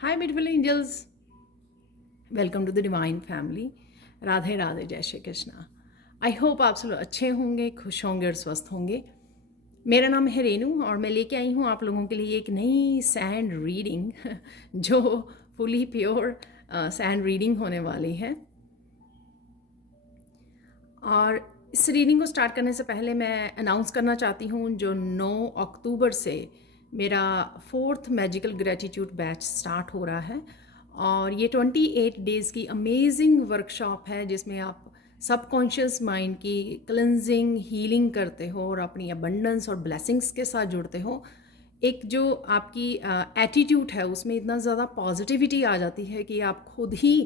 Hi beautiful angels, welcome to the divine family. Radhe Radhe, जय Shri Krishna. I hope आप सब अच्छे होंगे, खुश होंगे और स्वस्थ होंगे। मेरा नाम है रेनू और मैं लेके आई हूँ आप लोगों के लिए एक नई सैंड रीडिंग जो फुली प्योर सैंड रीडिंग होने वाली है। और इस रीडिंग को स्टार्ट करने से पहले मैं अनाउंस करना चाहती हूँ जो 9 अक्टूबर से मेरा 4th magical gratitude batch start हो रहा है। और ये 28 डेज़ की अमेजिंग वर्कशॉप है जिसमें आप सबकॉन्शियस माइंड की क्लेंजिंग हीलिंग करते हो और अपनी अबंडेंस और ब्लेसिंग्स के साथ जुड़ते हो। एक जो आपकी एटीट्यूड है उसमें इतना ज़्यादा पॉजिटिविटी आ जाती है कि आप खुद ही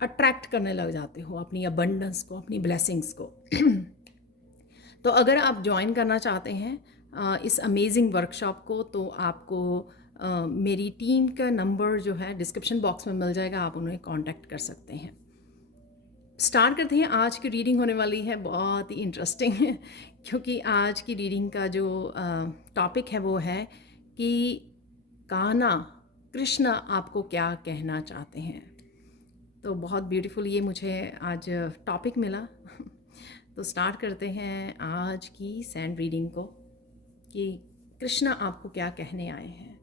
अट्रैक्ट करने लग जाते हो अपनी अबंडेंस को, अपनी ब्लेसिंग्स को। तो अगर आप ज्वाइन करना चाहते हैं इस अमेजिंग वर्कशॉप को तो आपको मेरी टीम का नंबर जो है डिस्क्रिप्शन बॉक्स में मिल जाएगा, आप उन्हें कांटेक्ट कर सकते हैं। स्टार्ट करते हैं। आज की रीडिंग होने वाली है बहुत ही इंटरेस्टिंग क्योंकि आज की रीडिंग का जो टॉपिक है वो है कि कान्हा कृष्ण आपको क्या कहना चाहते हैं। तो बहुत ब्यूटीफुल ये मुझे आज टॉपिक मिला तो स्टार्ट करते हैं आज की सैंड रीडिंग को कि कृष्णा आपको क्या कहने आए हैं।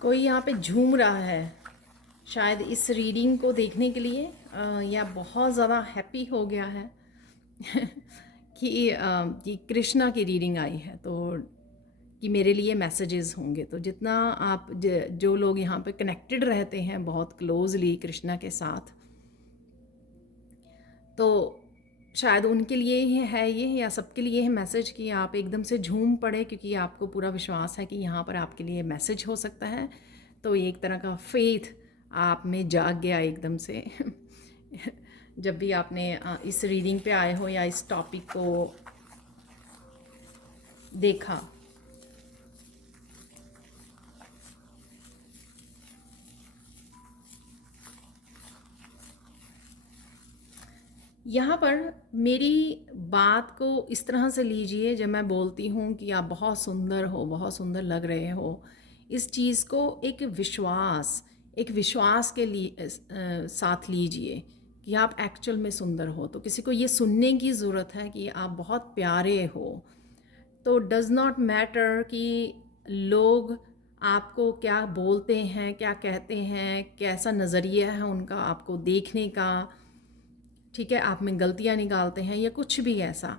कोई यहाँ पे झूम रहा है शायद इस रीडिंग को देखने के लिए, या बहुत ज़्यादा हैप्पी हो गया है कि ये कृष्णा की रीडिंग आई है तो कि मेरे लिए मैसेजेस होंगे। तो जितना आप जो लोग यहाँ पे कनेक्टेड रहते हैं बहुत क्लोजली कृष्णा के साथ, तो शायद उनके लिए ही है ये, या सबके लिए है मैसेज कि आप एकदम से झूम पड़े क्योंकि आपको पूरा विश्वास है कि यहाँ पर आपके लिए मैसेज हो सकता है। तो ये एक तरह का फेथ आप में जाग गया एकदम से जब भी आपने इस रीडिंग पे आए हो या इस टॉपिक को देखा। यहाँ पर मेरी बात को इस तरह से लीजिए, जब मैं बोलती हूँ कि आप बहुत सुंदर हो, बहुत सुंदर लग रहे हो, इस चीज़ को एक विश्वास के लिए साथ लीजिए कि आप एक्चुअल में सुंदर हो। तो किसी को ये सुनने की ज़रूरत है कि आप बहुत प्यारे हो। तो डज़ नॉट मैटर कि लोग आपको क्या बोलते हैं, क्या कहते हैं, कैसा नज़रिया है उनका आपको देखने का, ठीक है, आप में गलतियां निकालते हैं या कुछ भी ऐसा।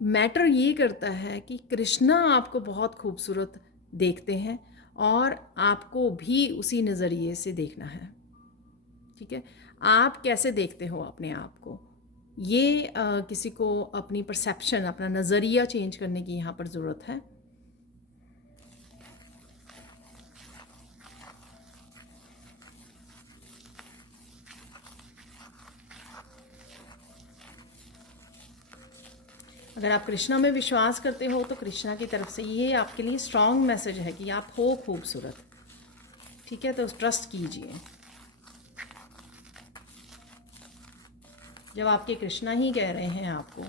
मैटर ये करता है कि कृष्णा आपको बहुत खूबसूरत देखते हैं और आपको भी उसी नज़रिए से देखना है। ठीक है, आप कैसे देखते हो अपने आप को, ये किसी को अपनी परसेप्शन, अपना नज़रिया चेंज करने की यहाँ पर ज़रूरत है। अगर आप कृष्णा में विश्वास करते हो तो कृष्णा की तरफ से ये आपके लिए स्ट्रॉन्ग मैसेज है कि आप हो खूबसूरत। ठीक है, तो ट्रस्ट कीजिए। जब आपके कृष्णा ही कह रहे हैं आपको,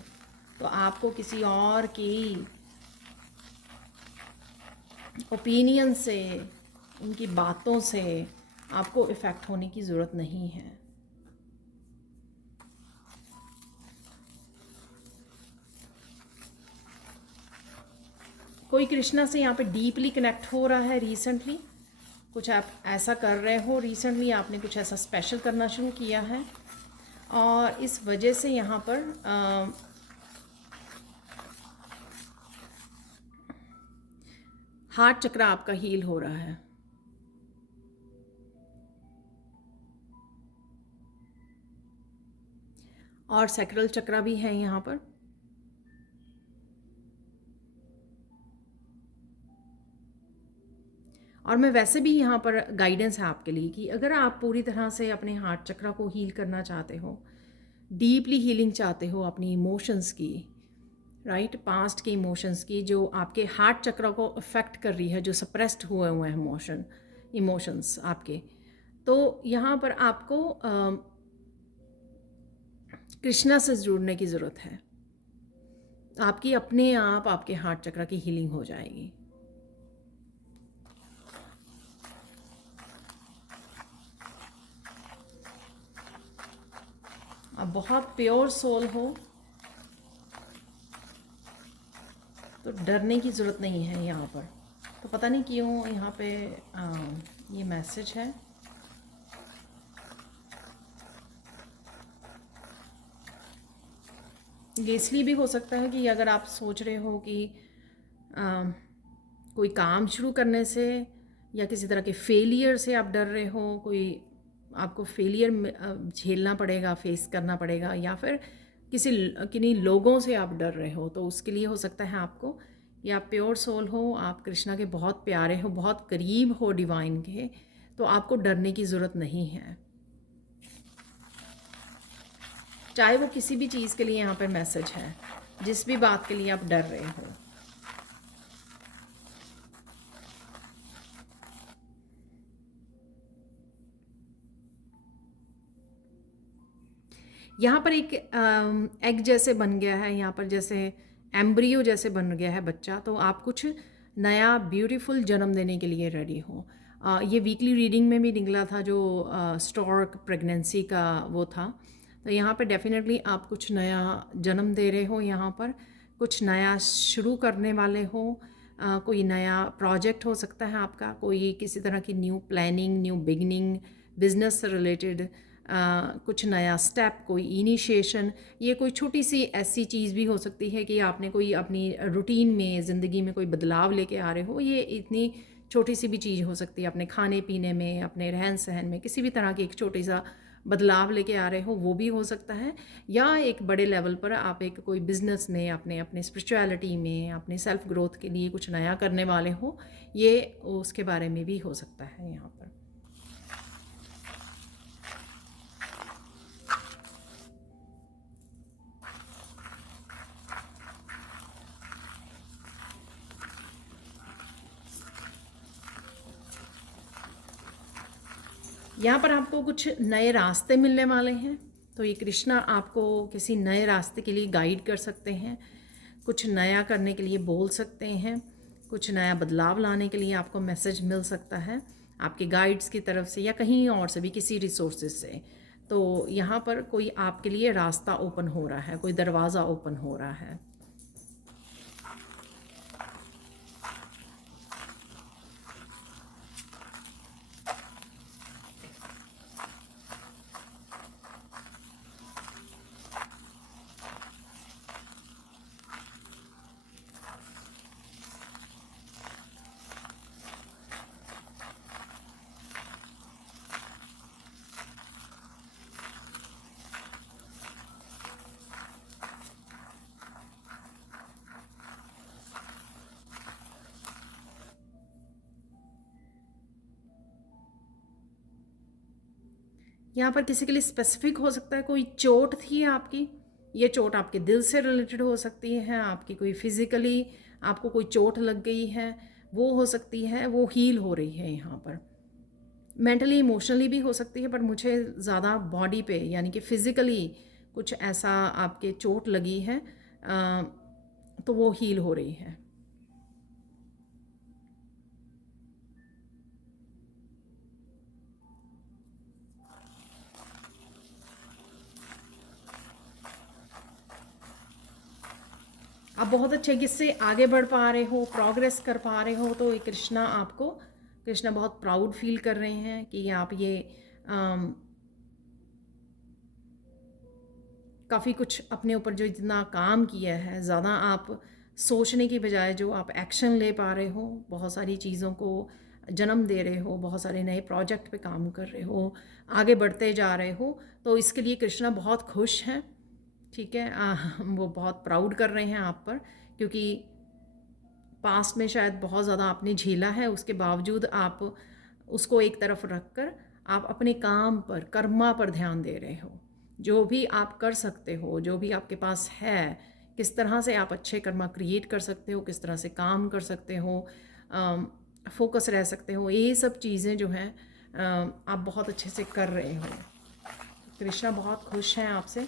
तो आपको किसी और की ओपिनियन से, उनकी बातों से आपको इफ़ेक्ट होने की ज़रूरत नहीं है। कोई कृष्णा से यहाँ पे डीपली कनेक्ट हो रहा है रिसेंटली, कुछ आप ऐसा कर रहे हो रिसेंटली, आपने कुछ ऐसा स्पेशल करना शुरू किया है और इस वजह से यहाँ पर हार्ट चक्र आपका हील हो रहा है। और सैक्रल चक्र भी है यहाँ पर। और मैं वैसे भी यहाँ पर गाइडेंस है आपके लिए कि अगर आप पूरी तरह से अपने हार्ट चक्र को हील करना चाहते हो, डीपली हीलिंग चाहते हो अपनी इमोशंस की, राइट, पास्ट के इमोशंस की जो आपके हार्ट चक्र को अफेक्ट कर रही है, जो सप्रेस्ड हुए हुए हैं इमोशंस आपके। तो यहाँ पर आपको कृष्णा से जुड़ने की ज़रूरत है। आपकी अपने आप आपके हार्ट चक्र की हीलिंग हो जाएगी। आप बहुत प्योर सोल हो तो डरने की ज़रूरत नहीं है यहाँ पर। तो पता नहीं क्यों यहाँ पे ये मैसेज है। ये इसलिए भी हो सकता है कि अगर आप सोच रहे हो कि कोई काम शुरू करने से या किसी तरह के फेलियर से आप डर रहे हो, कोई आपको फेलियर झेलना पड़ेगा, फेस करना पड़ेगा, या फिर किन्हीं लोगों से आप डर रहे हो, तो उसके लिए हो सकता है आपको, या आप प्योर सोल हो, आप कृष्णा के बहुत प्यारे हो, बहुत करीब हो डिवाइन के, तो आपको डरने की ज़रूरत नहीं है, चाहे वो किसी भी चीज़ के लिए यहाँ पर मैसेज है, जिस भी बात के लिए आप डर रहे हो। यहाँ पर एक एग जैसे बन गया है, यहाँ पर जैसे एम्ब्रियो जैसे बन गया है बच्चा, तो आप कुछ नया ब्यूटीफुल जन्म देने के लिए रेडी हो। ये वीकली रीडिंग में भी निकला था, जो स्टॉर्क प्रेगनेंसी का वो था। तो यहाँ पर डेफिनेटली आप कुछ नया जन्म दे रहे हो, यहाँ पर कुछ नया शुरू करने वाले हो। कोई नया प्रोजेक्ट हो सकता है आपका, कोई किसी तरह की new planning, new beginning, business से रिलेटेड कुछ नया स्टेप, कोई इनिशिएशन। ये कोई छोटी सी ऐसी चीज़ भी हो सकती है कि आपने कोई अपनी रूटीन में, ज़िंदगी में कोई बदलाव लेके आ रहे हो। ये इतनी छोटी सी भी चीज़ हो सकती है, अपने खाने पीने में, अपने रहन सहन में, किसी भी तरह की एक छोटी सा बदलाव लेके आ रहे हो, वो भी हो सकता है। या एक बड़े लेवल पर आप एक कोई बिज़नेस में, अपने अपने स्पिरिचुअलिटी में, अपने सेल्फ ग्रोथ के लिए कुछ नया करने वाले हो, ये उसके बारे में भी हो सकता है यहाँ पर। यहाँ पर आपको कुछ नए रास्ते मिलने वाले हैं, तो ये कृष्णा आपको किसी नए रास्ते के लिए गाइड कर सकते हैं, कुछ नया करने के लिए बोल सकते हैं, कुछ नया बदलाव लाने के लिए आपको मैसेज मिल सकता है आपके गाइड्स की तरफ से, या कहीं और से भी, किसी रिसोर्सेज से। तो यहाँ पर कोई आपके लिए रास्ता ओपन हो रहा है, कोई दरवाज़ा ओपन हो रहा है। यहाँ पर किसी के लिए स्पेसिफिक हो सकता है, कोई चोट थी आपकी, ये चोट आपके दिल से रिलेटेड हो सकती है, आपकी कोई फिज़िकली आपको कोई चोट लग गई है, वो हो सकती है, वो हील हो रही है यहाँ पर। मेंटली इमोशनली भी हो सकती है, पर मुझे ज़्यादा बॉडी पे, यानी कि फ़िज़िकली कुछ ऐसा आपके चोट लगी है, तो वो हील हो रही है। आप बहुत अच्छे किससे आगे बढ़ पा रहे हो, प्रोग्रेस कर पा रहे हो, तो ये कृष्णा बहुत प्राउड फील कर रहे हैं कि आप ये काफ़ी कुछ अपने ऊपर जो इतना काम किया है, ज़्यादा आप सोचने की बजाय जो आप एक्शन ले पा रहे हो, बहुत सारी चीज़ों को जन्म दे रहे हो, बहुत सारे नए प्रोजेक्ट पे काम कर रहे हो, आगे बढ़ते जा रहे हो, तो इसके लिए कृष्णा बहुत खुश हैं। ठीक है, वो बहुत प्राउड कर रहे हैं आप पर, क्योंकि पास्ट में शायद बहुत ज़्यादा आपने झेला है, उसके बावजूद आप उसको एक तरफ रख कर आप अपने काम पर, कर्मा पर ध्यान दे रहे हो। जो भी आप कर सकते हो, जो भी आपके पास है, किस तरह से आप अच्छे कर्मा क्रिएट कर सकते हो, किस तरह से काम कर सकते हो, फोकस रह सकते हो, ये सब चीज़ें जो हैं आप बहुत अच्छे से कर रहे हो। कृष्णा बहुत खुश हैं आपसे।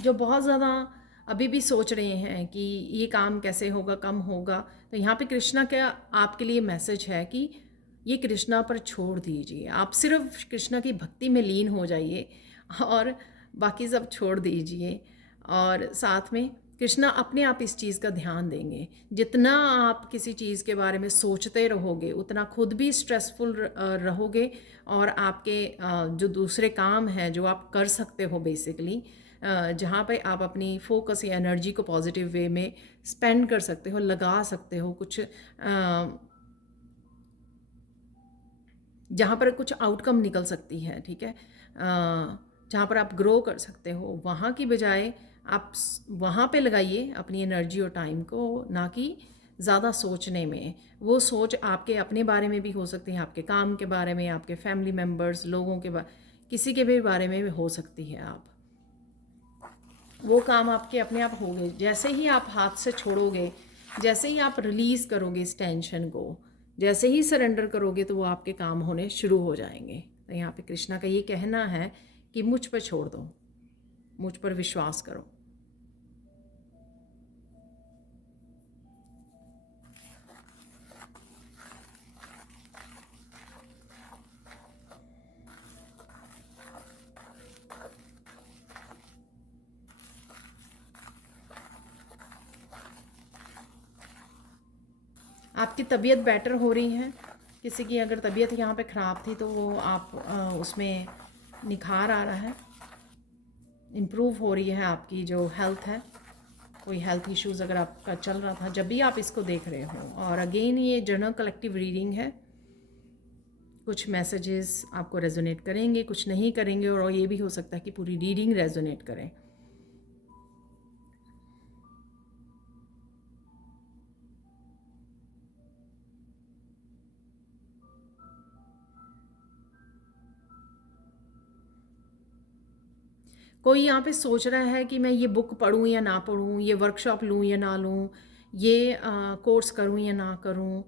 जो बहुत ज़्यादा अभी भी सोच रहे हैं कि ये काम कैसे होगा, कम होगा, तो यहाँ पे कृष्णा का आपके लिए मैसेज है कि ये कृष्णा पर छोड़ दीजिए। आप सिर्फ कृष्णा की भक्ति में लीन हो जाइए और बाकी सब छोड़ दीजिए। और साथ में कृष्णा अपने आप इस चीज़ का ध्यान देंगे। जितना आप किसी चीज़ के बारे में सोचते रहोगे उतना खुद भी स्ट्रेसफुल रहोगे, और आपके जो दूसरे काम हैं जो आप कर सकते हो बेसिकली, जहाँ पे आप अपनी फोकस या एनर्जी को पॉजिटिव वे में स्पेंड कर सकते हो, लगा सकते हो, कुछ जहाँ पर कुछ आउटकम निकल सकती है, ठीक है, जहाँ पर आप ग्रो कर सकते हो, वहाँ की बजाय आप वहाँ पे लगाइए अपनी एनर्जी और टाइम को, ना कि ज़्यादा सोचने में। वो सोच आपके अपने बारे में भी हो सकती है, आपके काम के बारे में, आपके फैमिली मेम्बर्स, लोगों के किसी के भी बारे में भी हो सकती है। आप वो काम आपके अपने आप हो गए। जैसे ही आप हाथ से छोड़ोगे, जैसे ही आप रिलीज़ करोगे इस टेंशन को, जैसे ही सरेंडर करोगे, तो वो आपके काम होने शुरू हो जाएंगे। तो यहाँ पे कृष्णा का ये कहना है कि मुझ पर छोड़ दो, मुझ पर विश्वास करो। आपकी तबीयत बेटर हो रही है। किसी की अगर तबीयत यहाँ पे ख़राब थी तो वो आप उसमें निखार आ रहा है, इम्प्रूव हो रही है आपकी जो हेल्थ है। कोई हेल्थ इश्यूज़ अगर आपका चल रहा था, जब भी आप इसको देख रहे हो। और अगेन ये जर्नल कलेक्टिव रीडिंग है। कुछ मैसेजेस आपको रेजोनेट करेंगे, कुछ नहीं करेंगे, और ये भी हो सकता है कि पूरी रीडिंग रेजोनेट करें। कोई यहाँ पे सोच रहा है कि मैं ये बुक पढूं या ना पढूं, ये वर्कशॉप लूं या ना लूं, ये कोर्स करूं या ना करूं,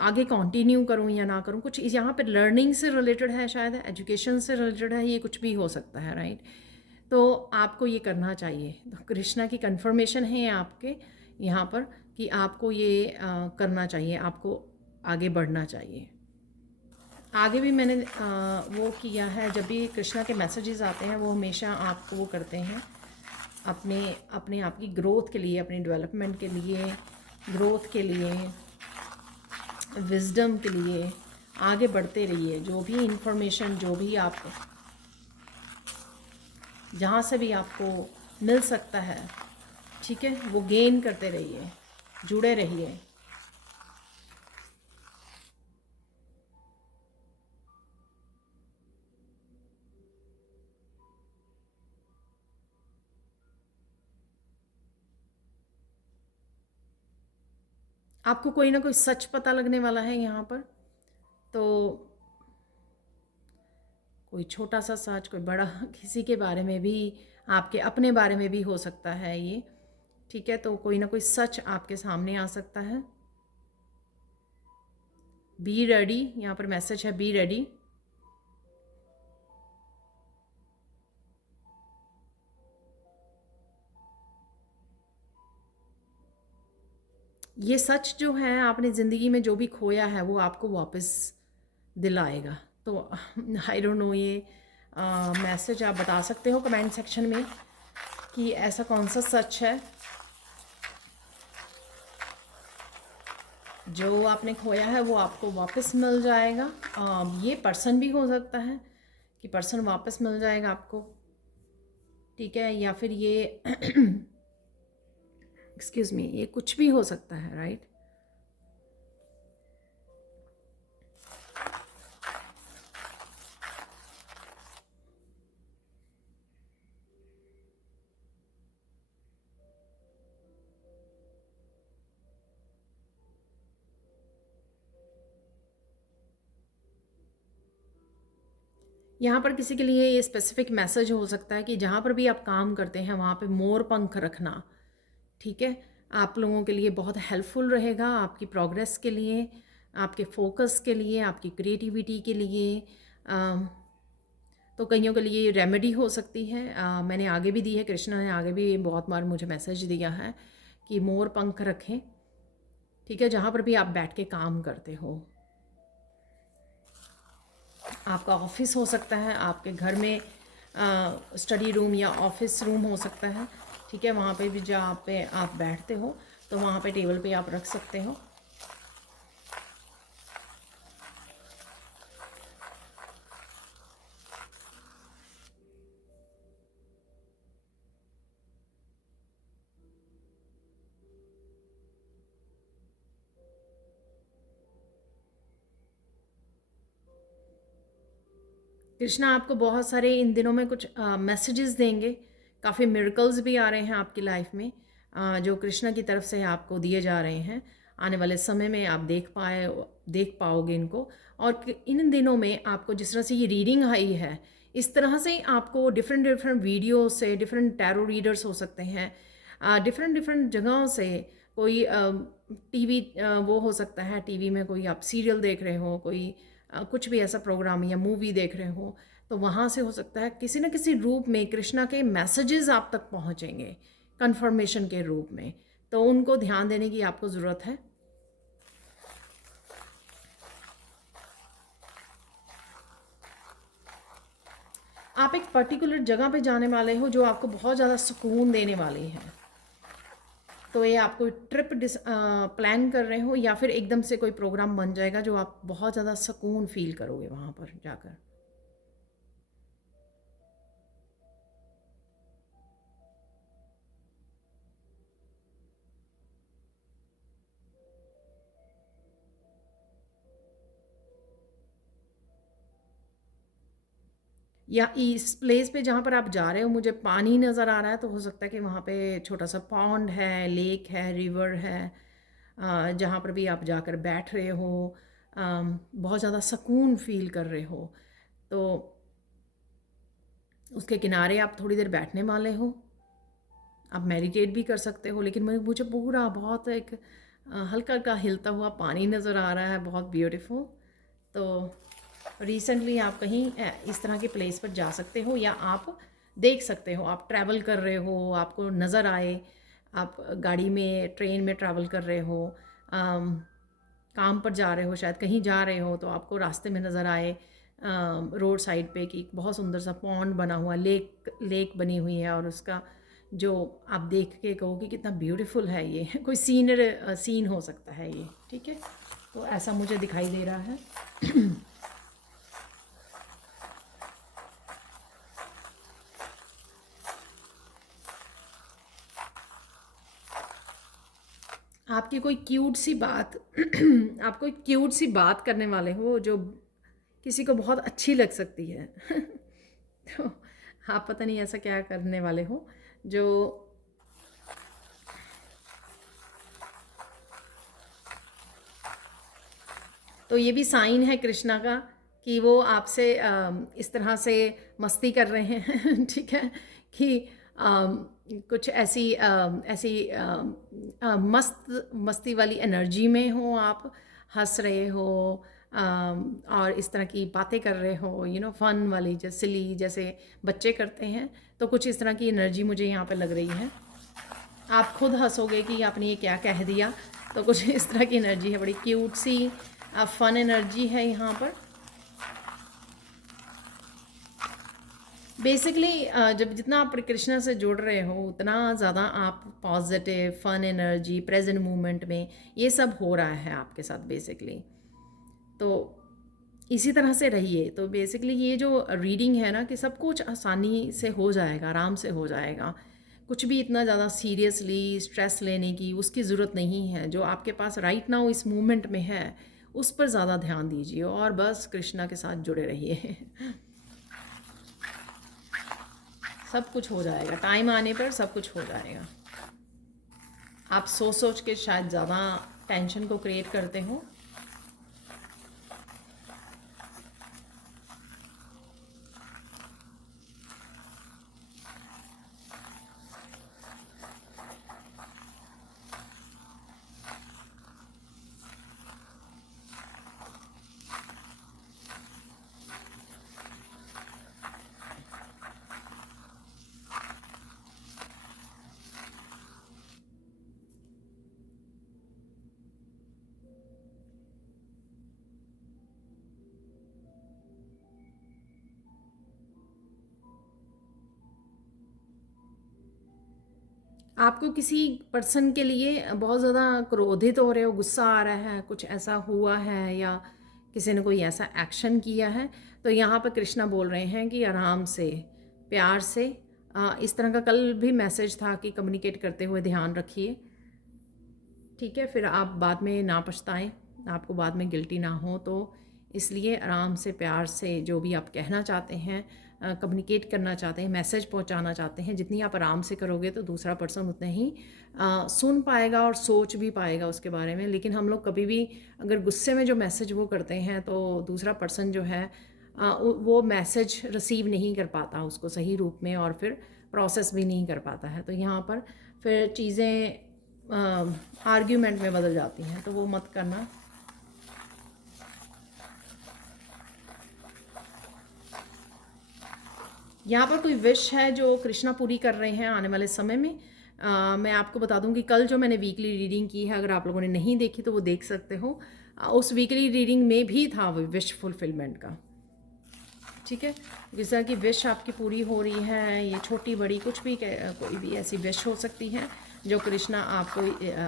आगे कंटिन्यू करूं या ना करूं। कुछ यहाँ पे लर्निंग से रिलेटेड है, शायद एजुकेशन से रिलेटेड है, ये कुछ भी हो सकता है, राइट। तो आपको ये करना चाहिए। तो कृष्णा की कंफर्मेशन है आपके यहाँ पर कि आपको ये करना चाहिए, आपको आगे बढ़ना चाहिए। आगे भी मैंने वो किया है। जब भी कृष्णा के मैसेजेस आते हैं वो हमेशा आपको वो करते हैं अपने अपने आप की ग्रोथ के लिए, अपने डेवलपमेंट के लिए, ग्रोथ के लिए, विजडम के लिए आगे बढ़ते रहिए। जो भी इंफॉर्मेशन, जो भी आप जहाँ से भी आपको मिल सकता है, ठीक है, वो गेन करते रहिए, जुड़े रहिए। आपको कोई ना कोई सच पता लगने वाला है यहाँ पर। तो कोई छोटा सा सच, कोई बड़ा, किसी के बारे में भी, आपके अपने बारे में भी हो सकता है ये, ठीक है। तो कोई ना कोई सच आपके सामने आ सकता है। बी रेडी, यहाँ पर मैसेज है, बी रेडी। ये सच जो है, आपने ज़िंदगी में जो भी खोया है वो आपको वापस दिलाएगा। तो आई डोंट नो, ये मैसेज आप बता सकते हो कमेंट सेक्शन में कि ऐसा कौन सा सच है जो आपने खोया है वो आपको वापस मिल जाएगा। ये पर्सन भी हो सकता है कि पर्सन वापस मिल जाएगा आपको, ठीक है, या फिर ये एक्सक्यूज़ मी, ये कुछ भी हो सकता है, राइट। यहाँ पर किसी के लिए ये स्पेसिफिक मैसेज हो सकता है कि जहाँ पर भी आप काम करते हैं वहाँ पे मोर पंख रखना, ठीक है, आप लोगों के लिए बहुत हेल्पफुल रहेगा, आपकी प्रोग्रेस के लिए, आपके फोकस के लिए, आपकी क्रिएटिविटी के लिए। तो कईयों के लिए रेमेडी हो सकती है। मैंने आगे भी दी है, कृष्णा ने आगे भी बहुत बार मुझे मैसेज दिया है कि मोर पंख रखें, ठीक है, जहाँ पर भी आप बैठ के काम करते हो। आपका ऑफिस हो सकता है, आपके घर में स्टडी रूम या ऑफिस रूम हो सकता है, ठीक है, वहाँ पे भी जहाँ पे आप बैठते हो तो वहाँ पे टेबल पे आप रख सकते हो। कृष्णा आपको बहुत सारे इन दिनों में कुछ मैसेजेस देंगे, काफ़ी मिरेकल्स भी आ रहे हैं आपकी लाइफ में, जो कृष्णा की तरफ से आपको दिए जा रहे हैं। आने वाले समय में आप देख पाओगे इनको। और इन दिनों में आपको जिस तरह से ये रीडिंग आई है, इस तरह से आपको डिफरेंट डिफरेंट वीडियो से डिफरेंट टैरो रीडर्स हो सकते हैं, डिफरेंट डिफरेंट जगहों से। कोई टीवी वो हो सकता है, टीवी में कोई आप सीरियल देख रहे हो, कोई कुछ भी ऐसा प्रोग्राम या मूवी देख रहे हो, तो वहाँ से हो सकता है किसी न किसी रूप में कृष्णा के मैसेजेस आप तक पहुँचेंगे कंफर्मेशन के रूप में। तो उनको ध्यान देने की आपको ज़रूरत है। आप एक पर्टिकुलर जगह पे जाने वाले हो जो आपको बहुत ज़्यादा सुकून देने वाली है। तो ये आप कोई ट्रिप प्लान कर रहे हो या फिर एकदम से कोई प्रोग्राम बन जाएगा जो आप बहुत ज़्यादा सुकून फील करोगे वहाँ पर जाकर। या इस प्लेस पे जहाँ पर आप जा रहे हो मुझे पानी नज़र आ रहा है, तो हो सकता है कि वहाँ पे छोटा सा पॉन्ड है, लेक है, रिवर है, जहाँ पर भी आप जाकर बैठ रहे हो, बहुत ज़्यादा सुकून फील कर रहे हो, तो उसके किनारे आप थोड़ी देर बैठने वाले हो। आप मेडिटेट भी कर सकते हो, लेकिन मुझे पूरा बहुत एक हल्का हल्का हिलता हुआ पानी नज़र आ रहा है, बहुत ब्यूटीफुल। तो रिसेंटली आप कहीं इस तरह के प्लेस पर जा सकते हो, या आप देख सकते हो, आप ट्रैवल कर रहे हो, आपको नज़र आए, आप गाड़ी में ट्रेन में ट्रैवल कर रहे हो, काम पर जा रहे हो, शायद कहीं जा रहे हो, तो आपको रास्ते में नज़र आए रोड साइड पे कि बहुत सुंदर सा पॉन्ड बना हुआ, लेक बनी हुई है, और उसका जो आप देख के कहो कि कितना ब्यूटीफुल है ये कोई सीन हो सकता है ये, ठीक है। तो ऐसा मुझे दिखाई दे रहा है। आपकी कोई क्यूट सी बात आप कोई क्यूट सी बात करने वाले हो जो किसी को बहुत अच्छी लग सकती है तो आप पता नहीं ऐसा क्या करने वाले हो जो तो ये भी साइन है कृष्णा का कि वो आपसे इस तरह से मस्ती कर रहे हैं ठीक है, कि कुछ ऐसी मस्ती वाली एनर्जी में हो, आप हंस रहे हो, और इस तरह की बातें कर रहे हो, फन वाली, जैसे सिली जैसे बच्चे करते हैं, तो कुछ इस तरह की एनर्जी मुझे यहाँ पे लग रही है। आप खुद हंसोगे कि आपने ये क्या कह दिया, तो कुछ इस तरह की एनर्जी है, बड़ी क्यूट सी फन एनर्जी है यहाँ पर। बेसिकली जब जितना आप कृष्णा से जुड़ रहे हो उतना ज़्यादा आप positive fun energy present moment में ये सब हो रहा है आपके साथ बेसिकली। तो इसी तरह से रहिए। तो बेसिकली ये जो रीडिंग है ना, कि सब कुछ आसानी से हो जाएगा, आराम से हो जाएगा, कुछ भी इतना ज़्यादा सीरियसली स्ट्रेस लेने की उसकी ज़रूरत नहीं है। जो आपके पास राइट नाउ इस मोमेंट में है उस पर ज़्यादा ध्यान दीजिए और बस कृष्णा के साथ जुड़े रहिए सब कुछ हो जाएगा, टाइम आने पर सब कुछ हो जाएगा। आप सोच के शायद ज़्यादा टेंशन को क्रिएट करते हो। आपको किसी पर्सन के लिए बहुत ज़्यादा क्रोधित हो रहे हो, गुस्सा आ रहा है, कुछ ऐसा हुआ है या किसी ने कोई ऐसा एक्शन किया है, तो यहाँ पर कृष्णा बोल रहे हैं कि आराम से, प्यार से, इस तरह का कल भी मैसेज था कि कम्युनिकेट करते हुए ध्यान रखिए, ठीक है। फिर आप बाद में ना पछताएं, आपको बाद में गिल्टी ना हो, तो इसलिए आराम से, प्यार से जो भी आप कहना चाहते हैं, कम्युनिकेट करना चाहते हैं, मैसेज पहुंचाना चाहते हैं, जितनी आप आराम से करोगे तो दूसरा पर्सन उतना ही सुन पाएगा और सोच भी पाएगा उसके बारे में। लेकिन हम लोग कभी भी अगर गुस्से में जो मैसेज वो करते हैं तो दूसरा पर्सन जो है वो मैसेज रिसीव नहीं कर पाता उसको सही रूप में, और फिर प्रोसेस भी नहीं कर पाता है। तो यहाँ पर फिर चीज़ें आर्ग्यूमेंट में बदल जाती हैं, तो वो मत करना। यहाँ पर कोई विश है जो कृष्णा पूरी कर रहे हैं आने वाले समय में। मैं आपको बता दूं कि कल जो मैंने वीकली रीडिंग की है, अगर आप लोगों ने नहीं देखी तो वो देख सकते हो। उस वीकली रीडिंग में भी था वो विश फुलफिलमेंट का, ठीक है। जिस तरह की विश आपकी पूरी हो रही है, ये छोटी बड़ी कुछ भी, कोई भी ऐसी विश हो सकती है जो कृष्णा आपको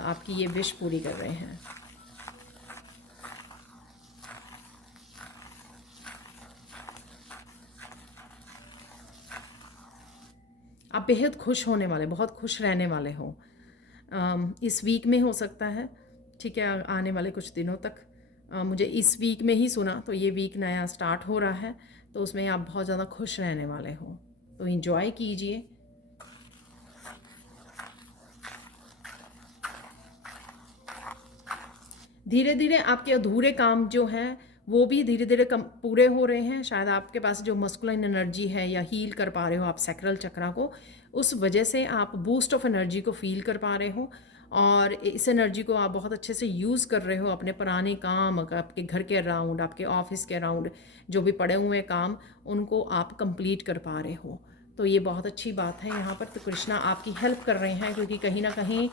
आपकी ये विश पूरी कर रहे हैं। आप बेहद खुश होने वाले, बहुत खुश रहने वाले हो। इस वीक में हो सकता है, ठीक है, आने वाले कुछ दिनों तक। मुझे इस वीक में ही सुना, तो ये वीक नया स्टार्ट हो रहा है, तो उसमें आप बहुत ज़्यादा खुश रहने वाले हो, तो एंजॉय कीजिए। धीरे धीरे आपके अधूरे काम जो हैं वो भी धीरे धीरे कम पूरे हो रहे हैं। शायद आपके पास जो मस्कुलाइन एनर्जी है या हील कर पा रहे हो आप सैक्रल चक्रा को, उस वजह से आप बूस्ट ऑफ एनर्जी को फील कर पा रहे हो, और इस एनर्जी को आप बहुत अच्छे से यूज़ कर रहे हो अपने पुराने काम, आपके घर के अराउंड, आपके ऑफिस के अराउंड जो भी पड़े हुए काम, उनको आप कंप्लीट कर पा रहे हो। तो ये बहुत अच्छी बात है। यहाँ पर तो कृष्णा आपकी हेल्प कर रहे हैं, क्योंकि कहीं ना कहीं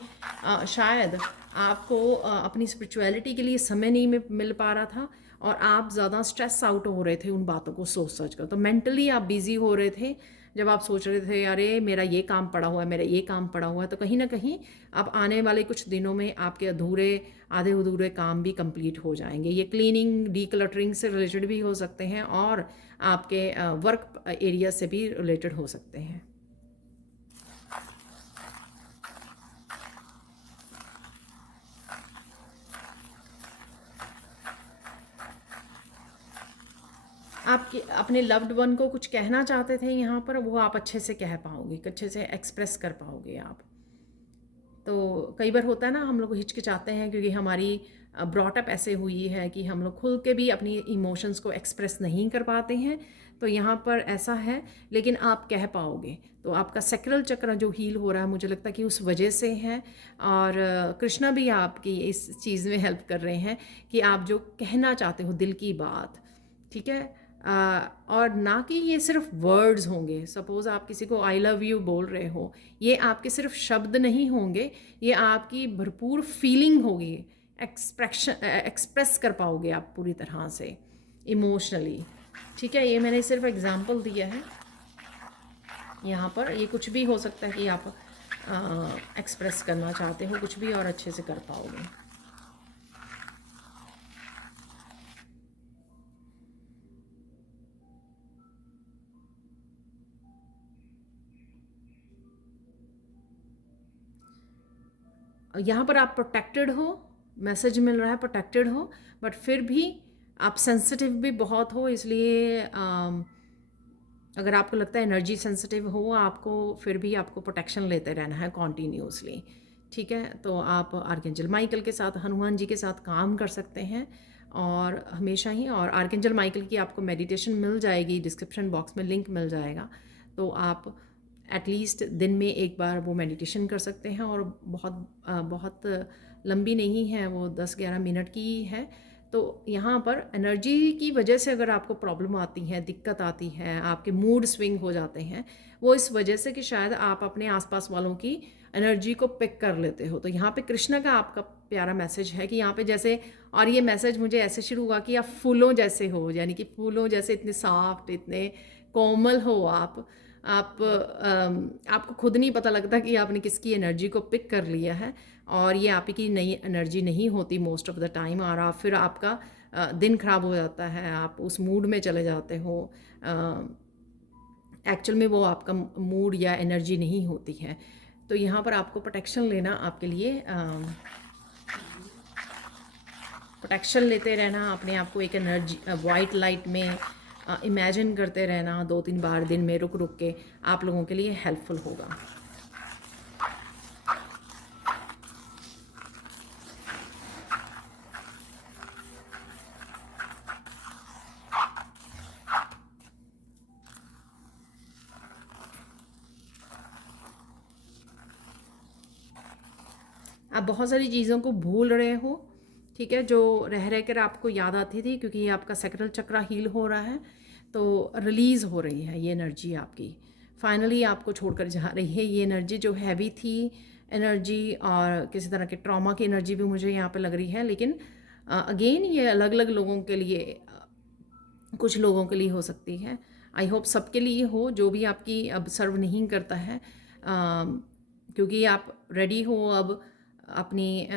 शायद आपको अपनी स्पिरिचुअलिटी के लिए समय नहीं मिल पा रहा था, और आप ज़्यादा स्ट्रेस आउट हो रहे थे उन बातों को सोच कर। तो मेंटली आप बिजी हो रहे थे जब आप सोच रहे थे अरे मेरा ये काम पड़ा हुआ है, मेरा ये काम पड़ा हुआ है। तो कहीं ना कहीं अब आने वाले कुछ दिनों में आपके अधूरे, आधे अधूरे काम भी कंप्लीट हो जाएंगे। ये क्लीनिंग, डीक्लटरिंग से रिलेटेड भी हो सकते हैं, और आपके वर्क एरिया से भी रिलेटेड हो सकते हैं। आपके अपने लव्ड वन को कुछ कहना चाहते थे यहाँ पर, वो आप अच्छे से कह पाओगे, अच्छे से एक्सप्रेस कर पाओगे आप। तो कई बार होता है ना, हम लोग हिचकिचाते हैं क्योंकि हमारी ब्रॉटअप ऐसे हुई है कि हम लोग खुल के भी अपनी इमोशंस को एक्सप्रेस नहीं कर पाते हैं। तो यहाँ पर ऐसा है, लेकिन आप कह पाओगे। तो आपका सैक्रल चक्र जो हील हो रहा है, मुझे लगता है कि उस वजह से है। और कृष्णा भी आपकी इस चीज़ में हेल्प कर रहे हैं कि आप जो कहना चाहते हो दिल की बात, ठीक है, और ना कि ये सिर्फ वर्ड्स होंगे। सपोज़ आप किसी को आई लव यू बोल रहे हो, ये आपके सिर्फ शब्द नहीं होंगे, ये आपकी भरपूर फीलिंग होगी, एक्सप्रेस कर पाओगे आप पूरी तरह से इमोशनली, ठीक है। ये मैंने सिर्फ एग्जांपल दिया है यहाँ पर। ये कुछ भी हो सकता है कि आप एक्सप्रेस करना चाहते हो कुछ भी, और अच्छे से कर पाओगे। यहाँ पर आप प्रोटेक्टेड हो, मैसेज मिल रहा है प्रोटेक्टेड हो, बट फिर भी आप सेंसिटिव भी बहुत हो। इसलिए अगर आपको लगता है एनर्जी सेंसिटिव हो आपको, फिर भी आपको प्रोटेक्शन लेते रहना है कॉन्टीन्यूसली, ठीक है। तो आप आर्कएंजल माइकल के साथ, हनुमान जी के साथ काम कर सकते हैं, और हमेशा ही। और आर्कएंजल माइकल की आपको मेडिटेशन मिल जाएगी, डिस्क्रिप्शन बॉक्स में लिंक मिल जाएगा। तो आप एटलीस्ट दिन में एक बार वो मेडिटेशन कर सकते हैं, और बहुत लंबी नहीं है वो, 10-11 मिनट की ही है। तो यहाँ पर एनर्जी की वजह से अगर आपको प्रॉब्लम आती है, दिक्कत आती है, आपके मूड स्विंग हो जाते हैं, वो इस वजह से कि शायद आप अपने आसपास वालों की एनर्जी को पिक कर लेते हो। तो यहाँ पे कृष्णा का आपका प्यारा मैसेज है कि यहाँ पे जैसे, और ये मैसेज मुझे ऐसे शुरू हुआ कि आप फूलों जैसे हो, यानी कि फूलों जैसे इतने सॉफ्ट, इतने कोमल हो आप, आपको खुद नहीं पता लगता कि आपने किसकी एनर्जी को पिक कर लिया है, और ये आप ही की नई एनर्जी नहीं होती मोस्ट ऑफ द टाइम, और आप फिर आपका दिन खराब हो जाता है, आप उस मूड में चले जाते हो। एक्चुअल में वो आपका मूड या एनर्जी नहीं होती है। तो यहाँ पर आपको प्रोटेक्शन लेना आपके लिए प्रोटेक्शन लेते रहना, अपने आप को एक एनर्जी वाइट लाइट में इमेजिन करते रहना 2-3 बार दिन में रुक रुक के, आप लोगों के लिए हेल्पफुल होगा। आप बहुत सारी चीज़ों को भूल रहे हो, ठीक है, जो रह रह कर आपको याद आती थी, क्योंकि ये आपका सैक्रल चक्रा हील हो रहा है, तो रिलीज़ हो रही है ये एनर्जी आपकी, फाइनली आपको छोड़कर जा रही है ये एनर्जी जो हैवी थी एनर्जी, और किसी तरह के ट्रॉमा की एनर्जी भी मुझे यहाँ पे लग रही है। लेकिन अगेन ये अलग अलग लोगों के लिए, कुछ लोगों के लिए हो सकती है, आई होप सबके लिए हो, जो भी आपकी अब सर्व नहीं करता है, क्योंकि आप रेडी हो अब अपनी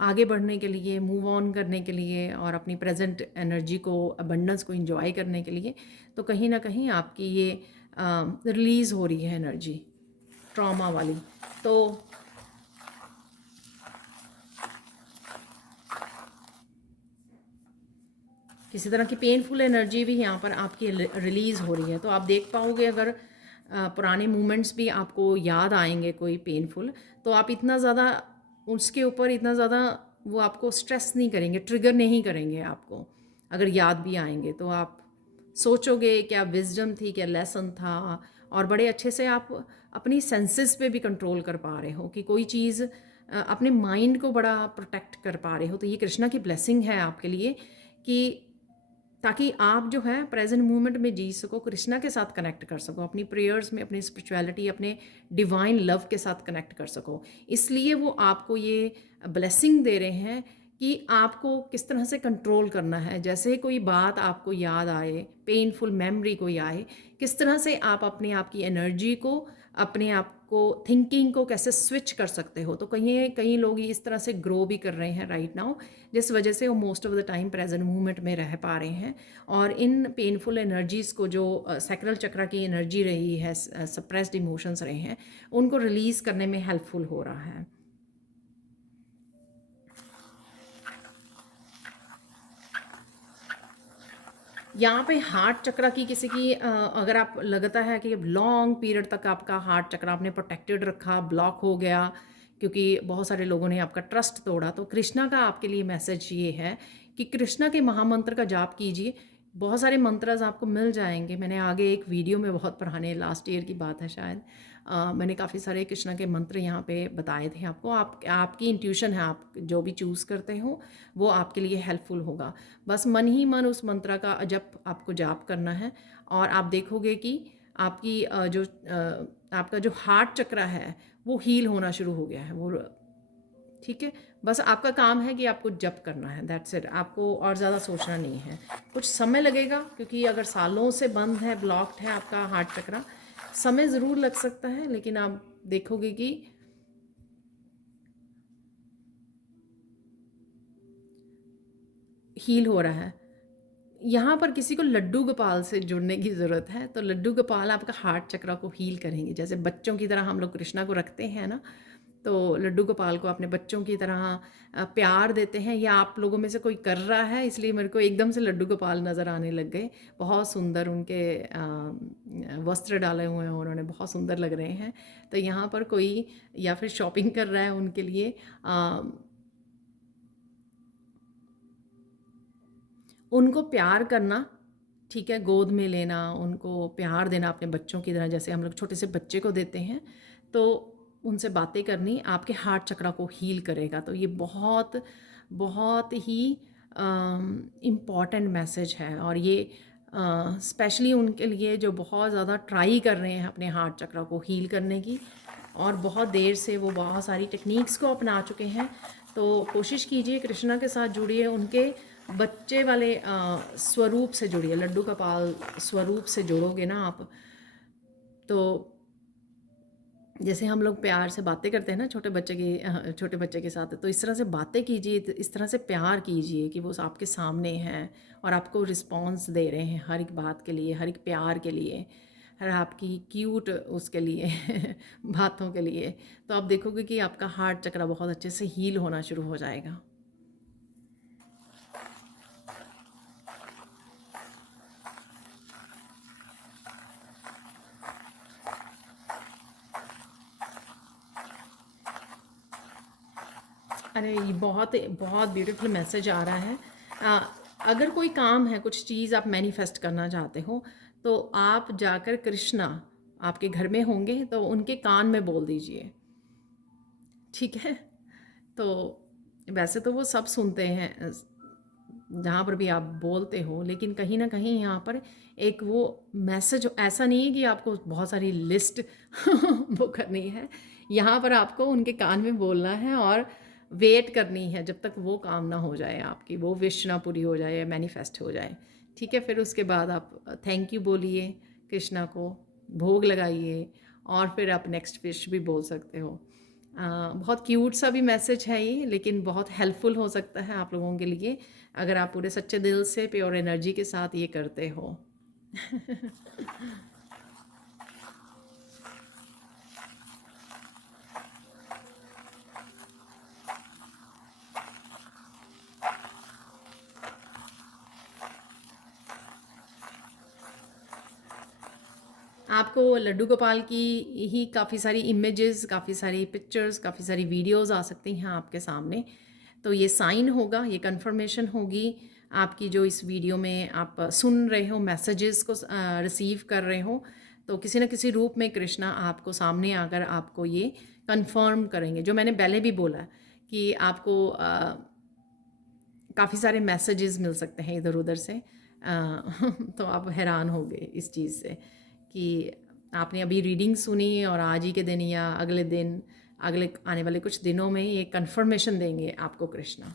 आगे बढ़ने के लिए, मूव ऑन करने के लिए, और अपनी प्रेजेंट एनर्जी को, अबंडेंस को एंजॉय करने के लिए। तो कहीं ना कहीं आपकी ये रिलीज़ हो रही है एनर्जी ट्रॉमा वाली। तो किसी तरह की पेनफुल एनर्जी भी यहाँ पर आपकी रिलीज़ हो रही है। तो आप देख पाओगे, अगर पुराने मोमेंट्स भी आपको याद आएंगे कोई पेनफुल, तो आप इतना ज़्यादा उसके ऊपर इतना ज़्यादा वो आपको स्ट्रेस नहीं करेंगे, ट्रिगर नहीं करेंगे आपको। अगर याद भी आएंगे तो आप सोचोगे क्या विजडम थी, क्या लेसन था, और बड़े अच्छे से आप अपनी सेंसेस पे भी कंट्रोल कर पा रहे हो कि कोई चीज़, अपने माइंड को बड़ा प्रोटेक्ट कर पा रहे हो। तो ये कृष्णा की ब्लेसिंग है आपके लिए, कि ताकि आप जो है प्रेजेंट मोमेंट में जी सको, कृष्णा के साथ कनेक्ट कर सको, अपनी प्रेयर्स में, अपनी स्पिरिचुअलिटी, अपने डिवाइन लव के साथ कनेक्ट कर सको। इसलिए वो आपको ये ब्लेसिंग दे रहे हैं कि आपको किस तरह से कंट्रोल करना है। जैसे कोई बात आपको याद आए, पेनफुल मेमोरी कोई आए, किस तरह से आप अपने आप की एनर्जी को, अपने आप को, थिंकिंग को कैसे स्विच कर सकते हो। तो कई कई लोग इस तरह से ग्रो भी कर रहे हैं राइट नाउ, जिस वजह से वो most of the time present movement में रह पा रहे हैं, और इन पेनफुल एनर्जीज़ को, जो सैक्रल चक्रा की एनर्जी रही है, सप्रेस्ड इमोशंस रहे हैं, उनको रिलीज़ करने में हेल्पफुल हो रहा है। यहाँ पे हार्ट चक्रा की किसी की अगर आप लगता है कि लॉन्ग पीरियड तक आपका हार्ट चक्रा आपने प्रोटेक्टेड रखा, ब्लॉक हो गया क्योंकि बहुत सारे लोगों ने आपका ट्रस्ट तोड़ा, तो कृष्णा का आपके लिए मैसेज ये है कि कृष्णा के महामंत्र का जाप कीजिए। बहुत सारे मंत्रज आपको मिल जाएंगे। मैंने आगे एक वीडियो में, बहुत पुराने लास्ट ईयर की बात है शायद, मैंने काफ़ी सारे कृष्णा के मंत्र यहाँ पे बताए थे आपको। आपकी इंट्यूशन है, आप जो भी चूज़ करते हो वो आपके लिए हेल्पफुल होगा। बस मन ही मन उस मंत्र का जप आपको जाप करना है, और आप देखोगे कि आपकी आपका जो हार्ट चक्रा है वो हील होना शुरू हो गया है। वो ठीक है, बस आपका काम है कि आपको जप करना है, दैट्स इट। आपको और ज़्यादा सोचना नहीं है। कुछ समय लगेगा, क्योंकि अगर सालों से बंद है, ब्लॉक्ड है आपका हार्ट चक्रा, समय ज़रूर लग सकता है, लेकिन आप देखोगे कि हील हो रहा है। यहाँ पर किसी को लड्डू गोपाल से जुड़ने की ज़रूरत है। तो लड्डू गोपाल आपका हार्ट चक्रा को हील करेंगे। जैसे बच्चों की तरह हम लोग कृष्णा को रखते हैं ना, तो लड्डू गोपाल को अपने बच्चों की तरह प्यार देते हैं। या आप लोगों में से कोई कर रहा है, इसलिए मेरे को एकदम से लड्डू गोपाल नज़र आने लग गए। बहुत सुंदर उनके वस्त्र डाले हुए हैं उन्होंने, बहुत सुंदर लग रहे हैं। तो यहाँ पर कोई या फिर शॉपिंग कर रहा है उनके लिए, उनको प्यार करना, ठीक है, गोद में लेना, उनको प्यार देना अपने बच्चों की तरह, जैसे हम लोग छोटे से बच्चे को देते हैं। तो उनसे बातें करनी आपके हार्ट चक्रा को हील करेगा। तो ये बहुत बहुत ही इम्पॉर्टेंट मैसेज है, और ये स्पेशली उनके लिए जो बहुत ज़्यादा ट्राई कर रहे हैं अपने हार्ट चक्रा को हील करने की, और बहुत देर से वो बहुत सारी टेक्निक्स को अपना चुके हैं। तो कोशिश कीजिए, कृष्णा के साथ जुड़िए, उनके बच्चे वाले स्वरूप से जुड़िए, लड्डू गोपाल स्वरूप से जुड़ोगे ना आप, तो जैसे हम लोग प्यार से बातें करते हैं ना छोटे बच्चे के साथ, तो इस तरह से बातें कीजिए, तो इस तरह से प्यार कीजिए कि वो आपके सामने हैं और आपको रिस्पॉन्स दे रहे हैं हर एक बात के लिए, हर एक प्यार के लिए, हर आपकी क्यूट उसके लिए बातों के लिए। तो आप देखोगे कि आपका हार्ट चक्र बहुत अच्छे से हील होना शुरू हो जाएगा। अरे ये बहुत बहुत ब्यूटीफुल मैसेज आ रहा है। आ, अगर कोई काम है, कुछ चीज़ आप मैनिफेस्ट करना चाहते हो, तो आप जाकर कृष्णा आपके घर में होंगे तो उनके कान में बोल दीजिए, ठीक है? तो वैसे तो वो सब सुनते हैं जहाँ पर भी आप बोलते हो, लेकिन कहीं ना कहीं यहाँ पर एक वो मैसेज, ऐसा नहीं है कि आपको बहुत सारी लिस्ट वो करनी है। यहाँ पर आपको उनके कान में बोलना है और वेट करनी है जब तक वो काम ना हो जाए, आपकी वो विश ना पूरी हो जाए, मैनिफेस्ट हो जाए, ठीक है? फिर उसके बाद आप थैंक यू बोलिए कृष्णा को, भोग लगाइए, और फिर आप नेक्स्ट विश भी बोल सकते हो। बहुत क्यूट सा भी मैसेज है ये, लेकिन बहुत हेल्पफुल हो सकता है आप लोगों के लिए अगर आप पूरे सच्चे दिल से प्योर एनर्जी के साथ ये करते हो। आपको लड्डू गोपाल की ही काफ़ी सारी इमेजेस, काफ़ी सारी पिक्चर्स, काफ़ी सारी वीडियोस आ सकती हैं आपके सामने। तो ये साइन होगा, ये कंफर्मेशन होगी आपकी, जो इस वीडियो में आप सुन रहे हो, मैसेजेस को रिसीव कर रहे हो, तो किसी न किसी रूप में कृष्णा आपको सामने आकर आपको ये कंफर्म करेंगे। जो मैंने पहले भी बोला कि आपको काफ़ी सारे मैसेजेस मिल सकते हैं इधर उधर से। तो आप हैरान हो गए इस चीज़ से कि आपने अभी रीडिंग सुनी और आज ही के दिन या अगले दिन, अगले आने वाले कुछ दिनों में ये कंफर्मेशन देंगे आपको कृष्णा।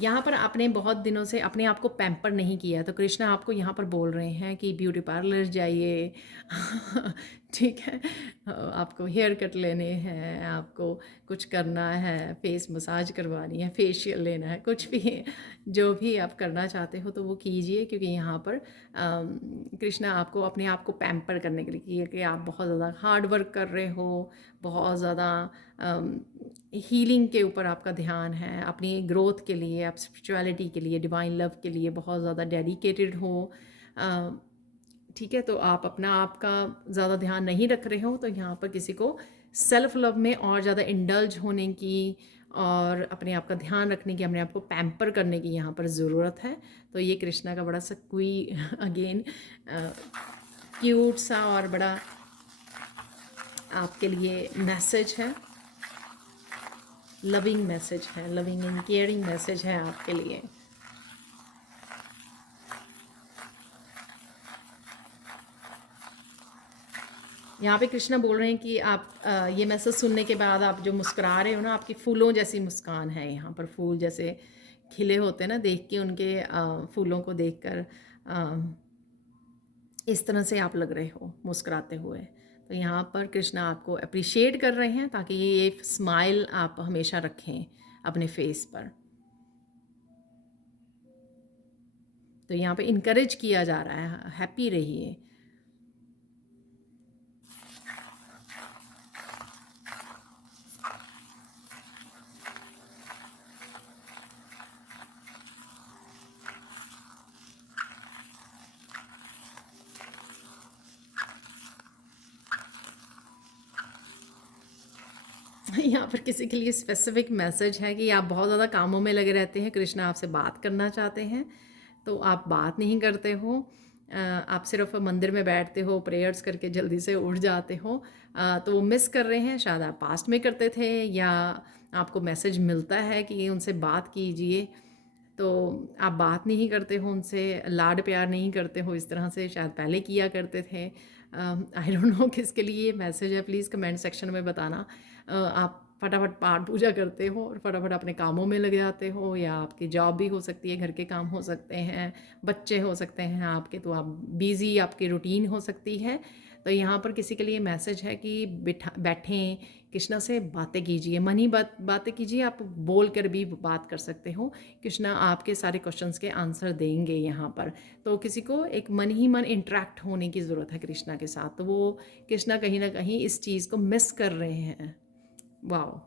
यहाँ पर आपने बहुत दिनों से अपने आप को पैम्पर नहीं किया, तो कृष्णा आपको यहाँ पर बोल रहे हैं कि ब्यूटी पार्लर जाइए ठीक है? आपको हेयर कट लेने हैं, आपको कुछ करना है, फेस मसाज करवानी है, फेशियल लेना है, कुछ भी जो भी आप करना चाहते हो तो वो कीजिए, क्योंकि यहाँ पर कृष्णा आपको अपने आप को पैम्पर करने के लिए कि आप बहुत ज़्यादा हार्ड वर्क कर रहे हो, बहुत ज़्यादा हीलिंग के ऊपर आपका ध्यान है, अपनी ग्रोथ के लिए, आप स्पिरिचुअलिटी के लिए, डिवाइन लव के लिए बहुत ज़्यादा डेडिकेटेड हो, ठीक है? तो आप अपना आप का ज़्यादा ध्यान नहीं रख रहे हो, तो यहाँ पर किसी को सेल्फ लव में और ज़्यादा इंडल्ज होने की और अपने आप का ध्यान रखने की, अपने आप को पैम्पर करने की यहाँ पर ज़रूरत है। तो ये कृष्णा का बड़ा सा कोई अगेन क्यूट सा और बड़ा आपके लिए मैसेज है, लविंग मैसेज है, लविंग एंड केयरिंग मैसेज है आपके लिए। यहाँ पे कृष्णा बोल रहे हैं कि आप ये मैसेज सुनने के बाद आप जो मुस्कुरा रहे हो ना, आपकी फूलों जैसी मुस्कान है, यहाँ पर फूल जैसे खिले होते हैं ना, देख के उनके फूलों को देखकर इस तरह से आप लग रहे हो मुस्कुराते हुए। तो यहाँ पर कृष्णा आपको अप्रिशिएट कर रहे हैं ताकि ये स्माइल आप हमेशा रखें अपने फेस पर। तो यहाँ पे इनकरेज किया जा रहा है, हैप्पी रहिए। यहाँ पर किसी के लिए स्पेसिफिक मैसेज है कि आप बहुत ज़्यादा कामों में लगे रहते हैं, कृष्णा आपसे बात करना चाहते हैं तो आप बात नहीं करते हो, आप सिर्फ मंदिर में बैठते हो, प्रेयर्स करके जल्दी से उठ जाते हो, तो वो मिस कर रहे हैं। शायद आप पास्ट में करते थे या आपको मैसेज मिलता है कि उनसे बात कीजिए, तो आप बात नहीं करते हो उनसे, लाड प्यार नहीं करते हो इस तरह से, शायद पहले किया करते थे। आई डोंट नो किसके लिए ये मैसेज है, प्लीज़ कमेंट सेक्शन में बताना। आप फटाफट पाठ पूजा करते हो और फटाफट अपने कामों में लग जाते हो, या आपकी जॉब भी हो सकती है, घर के काम हो सकते हैं, बच्चे हो सकते हैं आपके, तो आप बिज़ी, आपकी रूटीन हो सकती है। तो यहाँ पर किसी के लिए मैसेज है कि बैठें, कृष्णा से बातें कीजिए, मन ही बातें कीजिए। आप बोल कर भी बात कर सकते हो, कृष्णा आपके सारे क्वेश्चंस के आंसर देंगे यहाँ पर। तो किसी को एक मन ही मन इंटरेक्ट होने की ज़रूरत है कृष्णा के साथ, तो वो कृष्णा कहीं ना कहीं इस चीज़ को मिस कर रहे हैं। वाओ।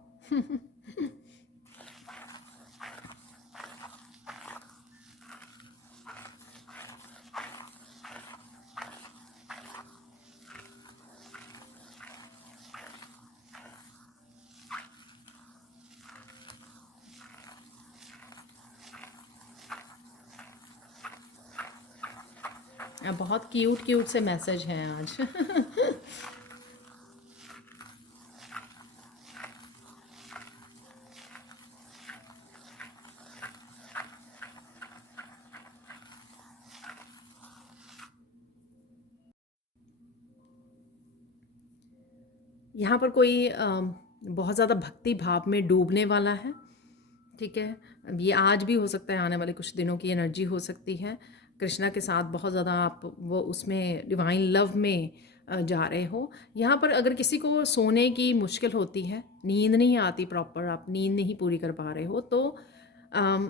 बहुत क्यूट क्यूट से मैसेज हैं आज। यहाँ पर कोई बहुत ज़्यादा भक्ति भाव में डूबने वाला है, ठीक है। अब ये आज भी हो सकता है, आने वाले कुछ दिनों की एनर्जी हो सकती है। कृष्णा के साथ बहुत ज़्यादा आप वो उसमें डिवाइन लव में जा रहे हो। यहाँ पर अगर किसी को सोने की मुश्किल होती है, नींद नहीं आती प्रॉपर, आप नींद नहीं पूरी कर पा रहे हो, तो अम,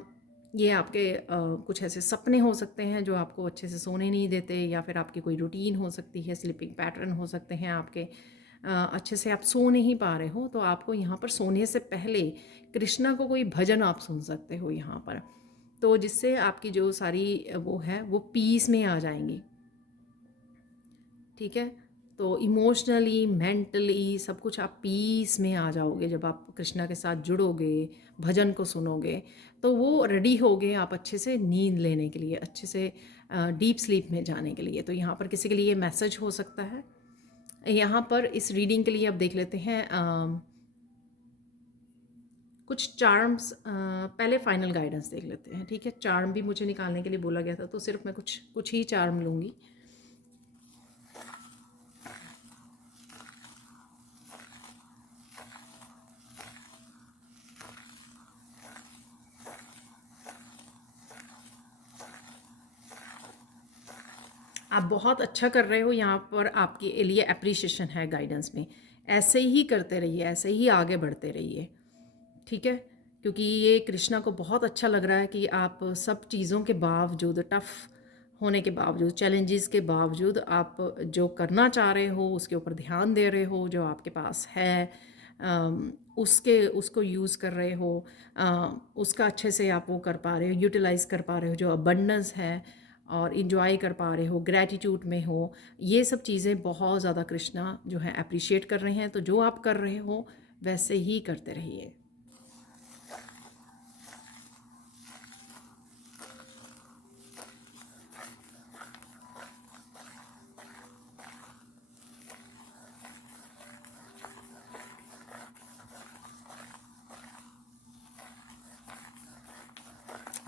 ये आपके कुछ ऐसे सपने हो सकते हैं जो आपको अच्छे से सोने नहीं देते, या फिर आपकी कोई रूटीन हो सकती है, स्लीपिंग पैटर्न हो सकते हैं आपके, अच्छे से आप सो नहीं पा रहे हो। तो आपको यहाँ पर सोने से पहले कृष्णा को कोई भजन आप सुन सकते हो यहाँ पर, तो जिससे आपकी जो सारी वो है वो पीस में आ जाएंगी, ठीक है। तो इमोशनली, मेंटली सब कुछ आप पीस में आ जाओगे जब आप कृष्णा के साथ जुड़ोगे, भजन को सुनोगे, तो वो रेडी होगे आप अच्छे से नींद लेने के लिए, अच्छे से डीप स्लीप में जाने के लिए। तो यहाँ पर किसी के लिए मैसेज हो सकता है। यहाँ पर इस रीडिंग के लिए अब देख लेते हैं कुछ चार्म्स। पहले फाइनल गाइडेंस देख लेते हैं, ठीक है। चार्म भी मुझे निकालने के लिए बोला गया था, तो सिर्फ मैं कुछ कुछ ही चार्म लूँगी। आप बहुत अच्छा कर रहे हो, यहाँ पर आपके लिए अप्रिशिएशन है गाइडेंस में। ऐसे ही करते रहिए, ऐसे ही आगे बढ़ते रहिए, ठीक है। क्योंकि ये कृष्णा को बहुत अच्छा लग रहा है कि आप सब चीज़ों के बावजूद, टफ होने के बावजूद, चैलेंजेस के बावजूद, आप जो करना चाह रहे हो उसके ऊपर ध्यान दे रहे हो, जो आपके पास है उसको यूज़ कर रहे हो, उसका अच्छे से आप वो कर पा रहे हो, यूटिलाइज़ कर पा रहे हो, जो अबंडेंस है, और इन्जॉय कर पा रहे हो, ग्रैटिट्यूड में हो। ये सब चीज़ें बहुत ज़्यादा कृष्णा जो है अप्रिशिएट कर रहे हैं। तो जो आप कर रहे हो वैसे ही करते रहिए।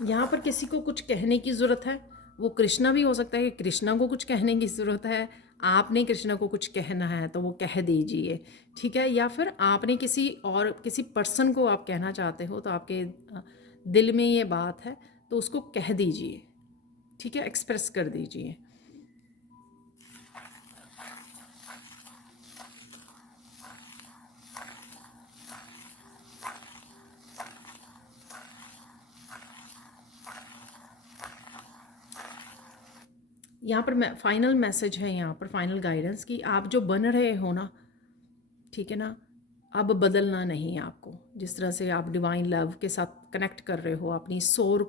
यहाँ पर किसी को कुछ कहने की ज़रूरत है, वो कृष्णा भी हो सकता है कि कृष्णा को कुछ कहने की ज़रूरत है, आपने कृष्णा को कुछ कहना है तो वो कह दीजिए, ठीक है। या फिर आपने किसी पर्सन को आप कहना चाहते हो, तो आपके दिल में ये बात है तो उसको कह दीजिए, ठीक है, एक्सप्रेस कर दीजिए। यहाँ पर फाइनल मैसेज है, यहाँ पर फाइनल गाइडेंस कि आप जो बन रहे हो ना, ठीक है ना, अब बदलना नहीं है आपको। जिस तरह से आप डिवाइन लव के साथ कनेक्ट कर रहे हो, अपनी सोल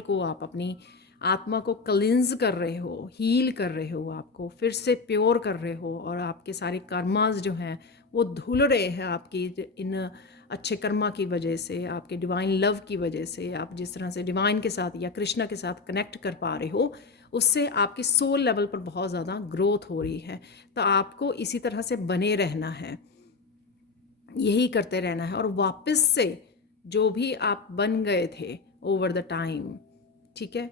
को आप अपनी आत्मा को क्लिंज कर रहे हो, हील कर रहे हो, आपको फिर से प्योर कर रहे हो, और आपके सारे कर्मास जो हैं वो धुल रहे हैं आपकी इन अच्छे कर्मा की वजह से, आपके डिवाइन लव की वजह से। आप जिस तरह से डिवाइन के साथ या कृष्णा के साथ कनेक्ट कर पा रहे हो, उससे आपकी सोल लेवल पर बहुत ज़्यादा ग्रोथ हो रही है। तो आपको इसी तरह से बने रहना है, यही करते रहना है, और वापस से जो भी आप बन गए थे ओवर द टाइम, ठीक है,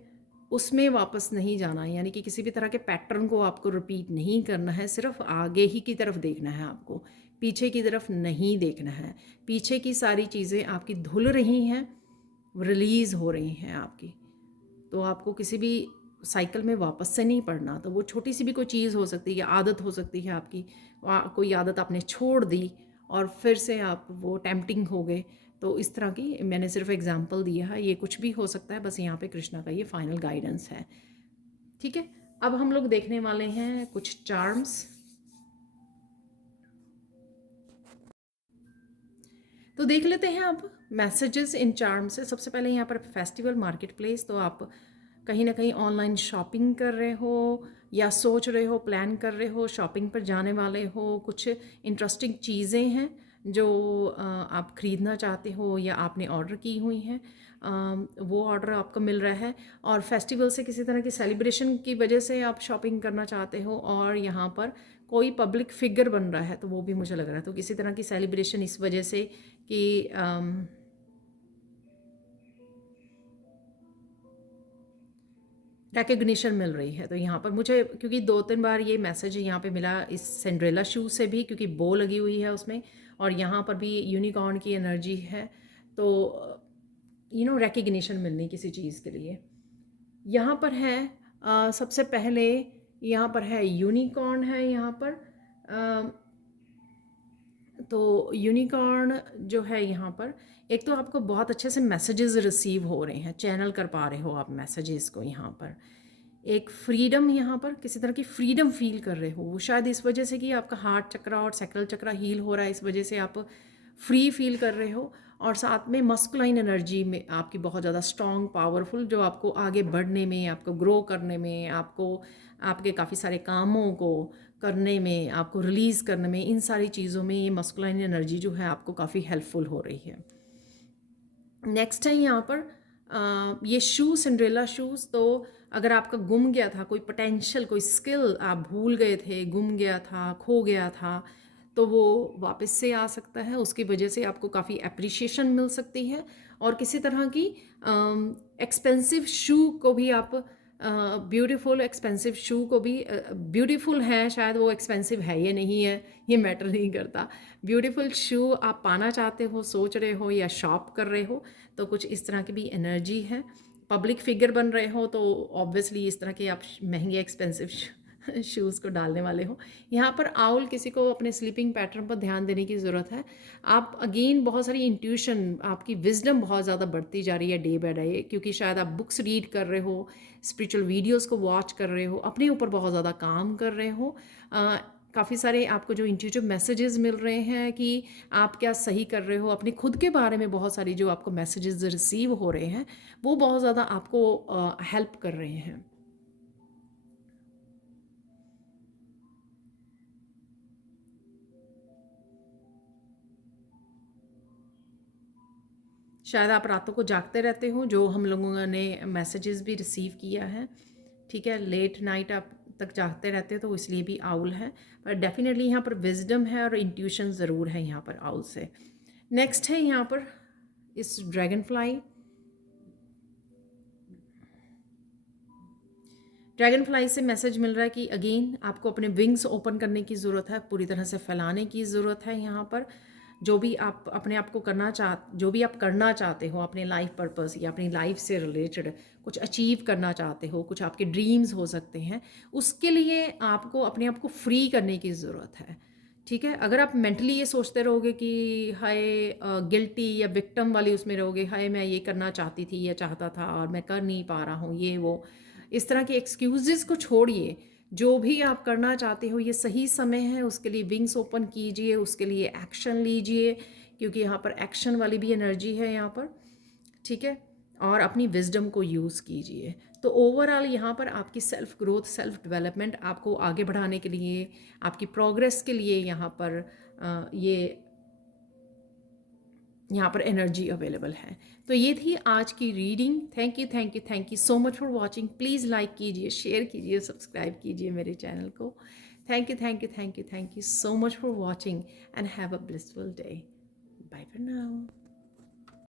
उसमें वापस नहीं जाना। यानी कि किसी भी तरह के पैटर्न को आपको रिपीट नहीं करना है, सिर्फ आगे ही की तरफ देखना है आपको। पीछे की तरफ नहीं देखना है। पीछे की सारी चीज़ें आपकी धुल रही हैं, रिलीज़ हो रही हैं आपकी। तो आपको किसी भी साइकिल में वापस से नहीं पड़ना। तो वो छोटी सी भी कोई चीज़ हो सकती है, आदत हो सकती है आपकी, कोई आदत आपने छोड़ दी और फिर से आप वो टेम्पटिंग हो गए। तो इस तरह की मैंने सिर्फ एग्जांपल दिया है, ये कुछ भी हो सकता है, बस यहाँ पे कृष्णा का ये फाइनल गाइडेंस है। ठीक है, अब हम लोग देखने वाले हैं कुछ चार्म्स। तो देख लेते हैं अब मैसेजेस इन चार्म से। सबसे पहले यहाँ पर फेस्टिवल मार्केट प्लेस। तो आप कहीं ना कहीं ऑनलाइन शॉपिंग कर रहे हो या सोच रहे हो, प्लान कर रहे हो, शॉपिंग पर जाने वाले हो, कुछ इंटरेस्टिंग चीज़ें हैं जो आप ख़रीदना चाहते हो या आपने ऑर्डर की हुई हैं, वो ऑर्डर आपको मिल रहा है। और फेस्टिवल से किसी तरह की सेलिब्रेशन की वजह से आप शॉपिंग करना चाहते हो और यहाँ पर कोई पब्लिक फिगर बन रहा है, तो वो भी मुझे लग रहा है। तो किसी तरह की सेलिब्रेशन इस वजह से कि रिकग्निशन मिल रही है। तो यहाँ पर मुझे क्योंकि 2-3 बार ये मैसेज यहाँ पे मिला इस सिंड्रेला शू से भी, क्योंकि बो लगी हुई है उसमें और यहाँ पर भी यूनिकॉर्न की एनर्जी है। तो रिकग्निशन मिलनी किसी चीज़ के लिए। यहाँ पर है सबसे पहले यहाँ पर है यूनिकॉर्न है यहाँ पर। तो यूनिकॉर्न जो है यहाँ पर, एक तो आपको बहुत अच्छे से मैसेजेस रिसीव हो रहे हैं, चैनल कर पा रहे हो आप मैसेजेस को। यहाँ पर एक फ्रीडम, यहाँ पर किसी तरह की फ्रीडम फील कर रहे हो, वो शायद इस वजह से कि आपका हार्ट चक्रा और सैक्रल चक्रा हील हो रहा है, इस वजह से आप फ्री फील कर रहे हो। और साथ में मस्कुलाइन एनर्जी में आपकी बहुत ज़्यादा स्ट्रॉन्ग, पावरफुल, जो आपको आगे बढ़ने में, आपको ग्रो करने में, आपको आपके काफ़ी सारे कामों को करने में, आपको रिलीज़ करने में, इन सारी चीज़ों में ये मस्कुलाइन एनर्जी जो है आपको काफ़ी हेल्पफुल हो रही है। नेक्स्ट है यहाँ पर ये शू, सिंड्रेला शूज़। तो अगर आपका गुम गया था कोई पोटेंशियल, कोई स्किल आप भूल गए थे, गुम गया था, खो गया था, तो वो वापस से आ सकता है। उसकी वजह से आपको काफ़ी अप्रिशिएशन मिल सकती है। और किसी तरह की एक्सपेंसिव शू को भी आप, ब्यूटीफुल एक्सपेंसिव शू को भी, ब्यूटीफुल है शायद, वो एक्सपेंसिव है ये नहीं है, ये मैटर नहीं करता। ब्यूटीफुल शू आप पाना चाहते हो, सोच रहे हो या शॉप कर रहे हो, तो कुछ इस तरह की भी एनर्जी है। पब्लिक फिगर बन रहे हो तो ऑब्वियसली इस तरह के आप महंगे एक्सपेंसिव शूज़ को डालने वाले हो। यहाँ पर आउल, किसी को अपने स्लीपिंग पैटर्न पर ध्यान देने की ज़रूरत है। आप अगेन बहुत सारी इंट्यूशन, आपकी विजडम बहुत ज़्यादा बढ़ती जा रही है डे बाय डे, क्योंकि शायद आप बुक्स रीड कर रहे हो, स्पिरिचुअल वीडियोस को वॉच कर रहे हो, अपने ऊपर बहुत ज़्यादा काम कर रहे हो। काफ़ी सारे आपको जो इंट्यूटिव मैसेजेस मिल रहे हैं कि आप क्या सही कर रहे हो, अपने खुद के बारे में बहुत सारी जो आपको मैसेजेस रिसीव हो रहे हैं, वो बहुत ज़्यादा आपको हेल्प कर रहे हैं। शायद आप रातों को जागते रहते हो, जो हम लोगों ने मैसेजेस भी रिसीव किया है। ठीक है, लेट नाइट आप तक जागते रहते हो, तो इसलिए भी आउल है। पर डेफिनेटली यहाँ पर विजडम है और इंट्यूशन ज़रूर है यहाँ पर आउल से। नेक्स्ट है यहाँ पर इस ड्रैगन फ्लाई। ड्रैगन फ्लाई से मैसेज मिल रहा है कि अगेन आपको अपने विंग्स ओपन करने की ज़रूरत है, पूरी तरह से फैलाने की ज़रूरत है। यहाँ पर जो भी आप अपने आप को जो भी आप करना चाहते हो, अपने लाइफ पर्पस या अपनी लाइफ से रिलेटेड कुछ अचीव करना चाहते हो, कुछ आपके ड्रीम्स हो सकते हैं, उसके लिए आपको अपने आप को फ्री करने की ज़रूरत है। ठीक है, अगर आप मेंटली ये सोचते रहोगे कि हाय, गिल्टी या विक्टिम वाली उसमें रहोगे, हाय मैं ये करना चाहती थी या चाहता था और मैं कर नहीं पा रहा हूँ, ये वो, इस तरह के एक्सक्यूजेस को छोड़िए। जो भी आप करना चाहते हो, ये सही समय है, उसके लिए विंग्स ओपन कीजिए, उसके लिए एक्शन लीजिए, क्योंकि यहाँ पर एक्शन वाली भी एनर्जी है यहाँ पर। ठीक है, और अपनी विजडम को यूज़ कीजिए। तो ओवरऑल यहाँ पर आपकी सेल्फ ग्रोथ, सेल्फ डेवलपमेंट, आपको आगे बढ़ाने के लिए, आपकी प्रोग्रेस के लिए यहाँ पर यहाँ पर एनर्जी अवेलेबल है। तो ये थी आज की reading. Thank you, thank you, thank you so much for watching. Please like कीजिए, शेयर कीजिए, सब्सक्राइब कीजिए मेरे चैनल को। Thank you, thank you, thank you, thank you so much for watching and have a blissful day. Bye for now.